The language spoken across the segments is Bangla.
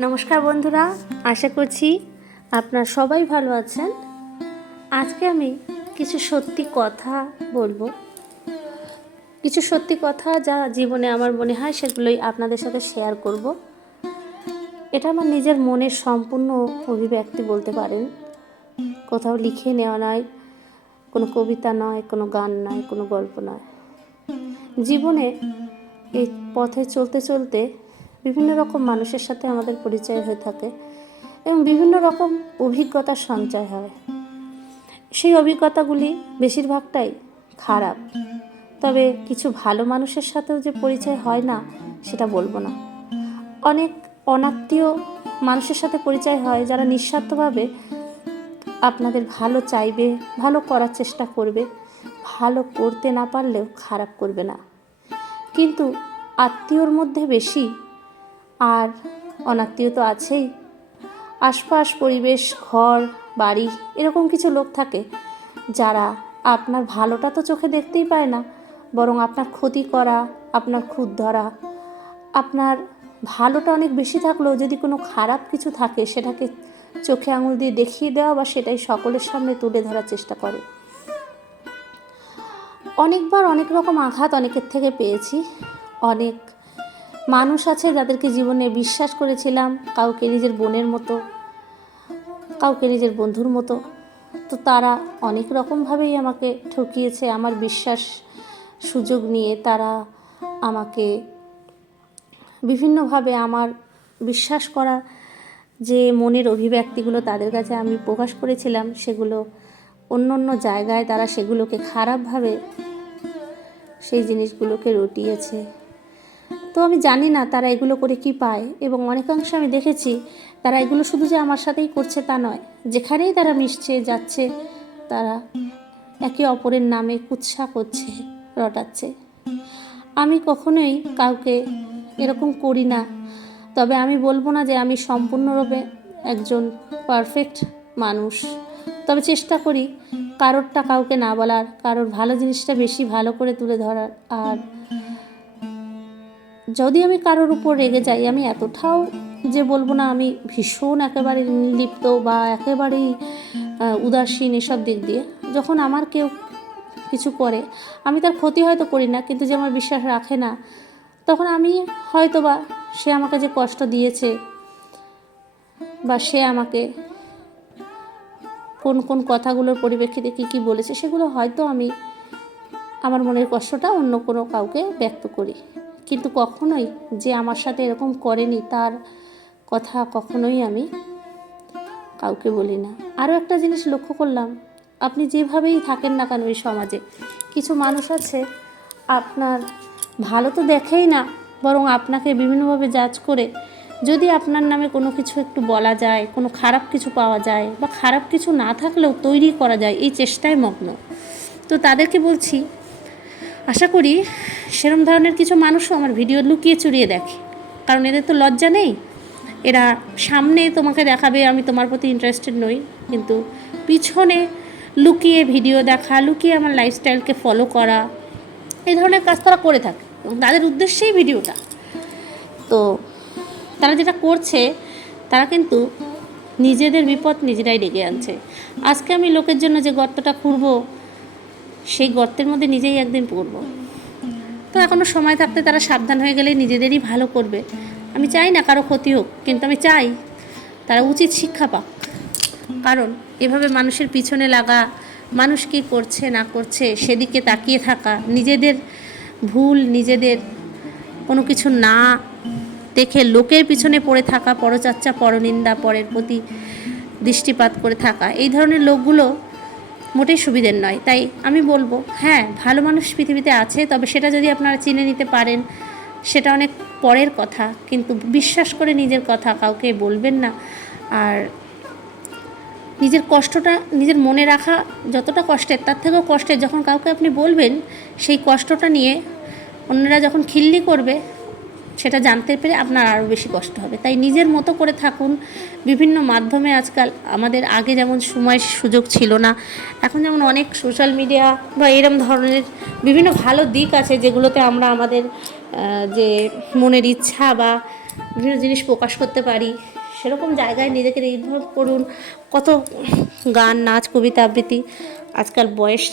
নমস্কার বন্ধুরা, আশা করছি আপনারা সবাই ভালো আছেন। আজকে আমি কিছু সত্যি কথা বলব। কিছু সত্যি কথা যা জীবনে আমার মনে হয় সেগুলোই আপনাদের সাথে শেয়ার করব। এটা আমার নিজের মনের সম্পূর্ণ অভিব্যক্তি বলতে পারেন। কোথাও লিখে নেওয়া নয়, কোনো কবিতা নয়, কোনো গান নয়, কোনো গল্প নয়। জীবনে এই পথে চলতে চলতে বিভিন্ন রকম মানুষের সাথে আমাদের পরিচয় হয়ে থাকে এবং বিভিন্ন রকম অভিজ্ঞতার সঞ্চয় হয়। সেই অভিজ্ঞতাগুলি বেশিরভাগটাই খারাপ। তবে কিছু ভালো মানুষের সাথেও যে পরিচয় হয় না, সেটা বলব না। অনেক অনাত্মীয় মানুষের সাথে পরিচয় হয় যারা নিঃস্বার্থভাবে আপনাদের ভালো চাইবে, ভালো করার চেষ্টা করবে, ভালো করতে না পারলেও খারাপ করবে না। কিন্তু আত্মীয়র মধ্যে বেশি আর অনাত্মীয় তো আছেই। আশপাশ, পরিবেশ, ঘর, বাড়ি, এরকম কিছু লোক থাকে যারা আপনার ভালোটা তো চোখে দেখতেই পায় না, বরং আপনার ক্ষতি করা, আপনার খুদ ধরা, আপনার ভালোটা অনেক বেশি থাকলেও যদি কোনো খারাপ কিছু থাকে সেটাকে চোখে আঙুল দিয়ে দেখিয়ে দেওয়া বা সেটাই সকলের সামনে তুলে ধরার চেষ্টা করে। অনেকবার অনেক রকম আঘাত অনেকের থেকে পেয়েছি। অনেক মানুষ আছে যাদেরকে জীবনে বিশ্বাস করেছিলাম, কাউকে নিজের বোনের মতো, কাউকে নিজের বন্ধুর মতো। তো তারা অনেক রকমভাবেই আমাকে ঠকিয়েছে, আমার বিশ্বাস সুযোগ নিয়ে তারা আমাকে বিভিন্নভাবে আমার বিশ্বাস করা যে মনের অভিব্যক্তিগুলো তাদের কাছে আমি প্রকাশ করেছিলাম, সেগুলো অন্য অন্য জায়গায় তারা সেগুলোকে খারাপভাবে সেই জিনিসগুলোকে রটিয়েছে। তো আমি জানি না তারা এগুলো করে কি পায় এবং অনেকাংশে আমি দেখেছি তারা এগুলো শুধু যে আমার সাথেই করছে তা নয়, যেখানেই তারা মিশছে, যাচ্ছে, তারা একে অপরের নামে কুৎসা করছে, রটাচ্ছে। আমি কখনোই কাউকে এরকম করি না, তবে আমি বলব না যে আমি সম্পূর্ণরূপে একজন পারফেক্ট মানুষ। তবে চেষ্টা করি কারোরটা কাউকে না বলার, কারোর ভালো জিনিসটা বেশি ভালো করে তুলে ধরার। আর যদি আমি কারোর উপর রেগে যাই, আমি এতটাও যে বলব না, আমি ভীষণ একেবারে নির্লিপ্ত বা একেবারেই উদাসীন এসব দিক দিয়ে। যখন আমার কেউ কিছু করে, আমি তার ক্ষতি হয়তো করি না, কিন্তু যে আমার বিশ্বাস রাখে না, তখন আমি হয়তো বা সে আমাকে যে কষ্ট দিয়েছে বা সে আমাকে কোন কোন কথাগুলোর পরিপ্রেক্ষিতে কী কী বলেছে, সেগুলো হয়তো আমি আমার মনের কষ্টটা অন্য কোনো কাউকে ব্যক্ত করি। কিন্তু কখনোই যে আমার সাথে এরকম করেনি তার কথা কখনোই আমি কাউকে বলি না। আরও একটা জিনিস লক্ষ্য করলাম, আপনি যেভাবেই থাকেন না কেন এই সমাজে, কিছু মানুষ আছে আপনার ভালো তো দেখেই না, বরং আপনাকে বিভিন্নভাবে জাজ করে, যদি আপনার নামে কোনো কিছু একটু বলা যায়, কোনো খারাপ কিছু পাওয়া যায় বা খারাপ কিছু না থাকলেও তৈরি করা যায়, এই চেষ্টায় মগ্ন। তো তাদেরকে বলছি, আশা করি সেরম ধরনের কিছু মানুষও আমার ভিডিও লুকিয়ে চুরিয়ে দেখে। কারণ এদের তো লজ্জা নেই। এরা সামনে তোমাকে দেখাবে, আমি তোমার প্রতি ইন্টারেস্টেড নই। কিন্তু পিছনে লুকিয়ে ভিডিও দেখা, লুকিয়ে আমার লাইফস্টাইলকে ফলো করা, এই ধরনের কাজ তারা করে থাকে। তাদের উদ্দেশ্যেই ভিডিওটা। তো তারা যেটা করছে, তারা কিন্তু নিজেদের বিপদ নিজেরাই ডেকে আনছে। আজকে আমি লোকের জন্য যে গর্তটা খুঁড়ব, সেই গর্তের মধ্যে নিজেই একদিন পড়ব। তো এখনও সময় থাকতে তারা সাবধান হয়ে গেলে নিজেদেরই ভালো করবে। আমি চাই না কারও ক্ষতি হোক, কিন্তু আমি চাই তারা উচিত শিক্ষা পাক। কারণ এভাবে মানুষের পিছনে লাগা, মানুষ কী করছে, না করছে, সেদিকে তাকিয়ে থাকা, নিজেদের ভুল, নিজেদের কোনো কিছু না দেখে লোকের পিছনে পড়ে থাকা, পরচর্চা, পরনিন্দা, পরের প্রতি দৃষ্টিপাত করে থাকা, এই ধরনের লোকগুলো মোটেই সুবিধের নয়। তাই আমি বলব হ্যাঁ ভালো মানুষ পৃথিবীতে আছে, তবে সেটা যদি আপনারা চিনে নিতে পারেন, সেটা অনেক পরের কথা, কিন্তু বিশ্বাস করে নিজের কথা কাউকে বলবেন না। আর নিজের কষ্টটা, নিজের মনে রাখা যতটা কষ্টের, তার থেকেও কষ্টের। যখন কাউকে আপনি বলবেন, সেই কষ্টটা নিয়ে অন্যরা যখন খিল্লি করবে সেটা জানতে পেরে আপনার আরও বেশি কষ্ট হবে। তাই নিজের মতো করে থাকুন। বিভিন্ন মাধ্যমে আজকাল আমাদের আগে যেমন সময় সুযোগ ছিল না, এখন যেমন অনেক সোশ্যাল মিডিয়া বা এরম ধরনের বিভিন্ন ভালো দিক আছে যেগুলোতে আমরা আমাদের যে মনের ইচ্ছা বা বিভিন্ন জিনিস প্রকাশ করতে পারি, সেরকম জায়গায় নিজেকে নির্ভর করুন। কত গান, নাচ, কবিতা আবৃত্তি আজকাল বয়স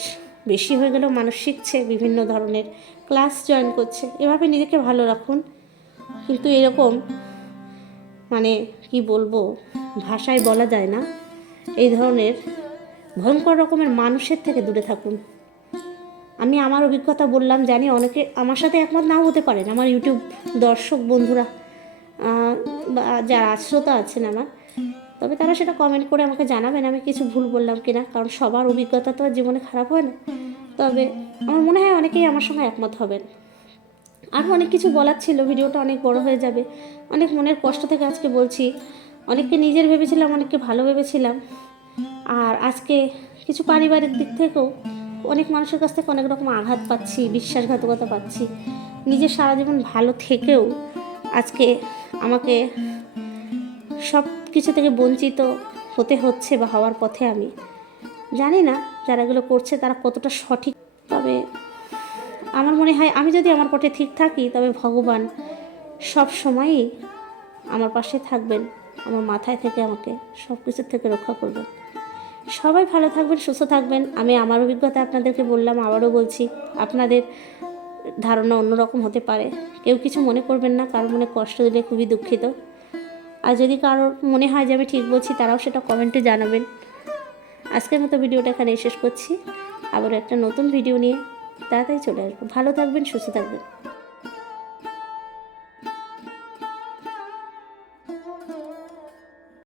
বেশি হয়ে গেলেও মানুষ শিখছে, বিভিন্ন ধরনের ক্লাস জয়েন করছে। এভাবে নিজেকে ভালো রাখুন। কিন্তু এরকম মানে কি বলব, ভাষায় বলা যায় না। এই ধরনের ভয়ঙ্কর রকমের মানুষের থেকে দূরে থাকুন। আমি আমার অভিজ্ঞতা বললাম, জানি অনেকে আমার সাথে একমত নাও হতে পারেন। আমার ইউটিউব দর্শক বন্ধুরা বা যারা শ্রোতা আছেন আমার, তবে তারা সেটা কমেন্ট করে আমাকে জানাবেন, আমি কিছু ভুল বললাম কিনা, কারণ সবার অভিজ্ঞতা তো আর জীবনে খারাপ হয় না। তবে আমার মনে হয় অনেকেই আমার সঙ্গে একমত হবেন। আরও অনেক কিছু বলার ছিল, ভিডিওটা অনেক বড় হয়ে যাবে। অনেক মনের কষ্ট থেকে আজকে বলছি। অনেককে নিজের ভেবেছিলাম, অনেককে ভালো ভেবেছিলাম। আর আজকে কিছু পারিবারিক দিক থেকেও অনেক মানুষের কাছ থেকে অনেক রকম আঘাত পাচ্ছি, বিশ্বাসঘাতকতা পাচ্ছি। নিজের সারা জীবন ভালো থেকেও আজকে আমাকে সব কিছু থেকে বঞ্চিত হতে হচ্ছে বা হওয়ার পথে আমি। জানি না যারা এগুলো করছে, তারা কতটা সঠিক। তবে আমার মনে হয় আমি যদি আমার পথে ঠিক থাকি, তবে ভগবান সব সময়ই আমার পাশে থাকবেন, আমার মাথায় থেকে আমাকে সব কিছুর থেকে রক্ষা করবেন। সবাই ভালো থাকবেন, সুস্থ থাকবেন। আমি আমার অভিজ্ঞতা আপনাদেরকে বললাম, আবারও বলছি, আপনাদের ধারণা অন্যরকম হতে পারে। কেউ কিছু মনে করবেন না কারও মনে কষ্ট দিলে খুবই দুঃখিত। আর যদি কারোর মনে হয় যে আমি ঠিক বলছি, তারাও সেটা কমেন্টে জানাবেন। আজকের মতো ভিডিওটা এখানে শেষ করছি। আবার একটা নতুন ভিডিও নিয়ে তাড়াতাড়ি চলে আসব। ভালো থাকবেন সুস্থ থাকবেন।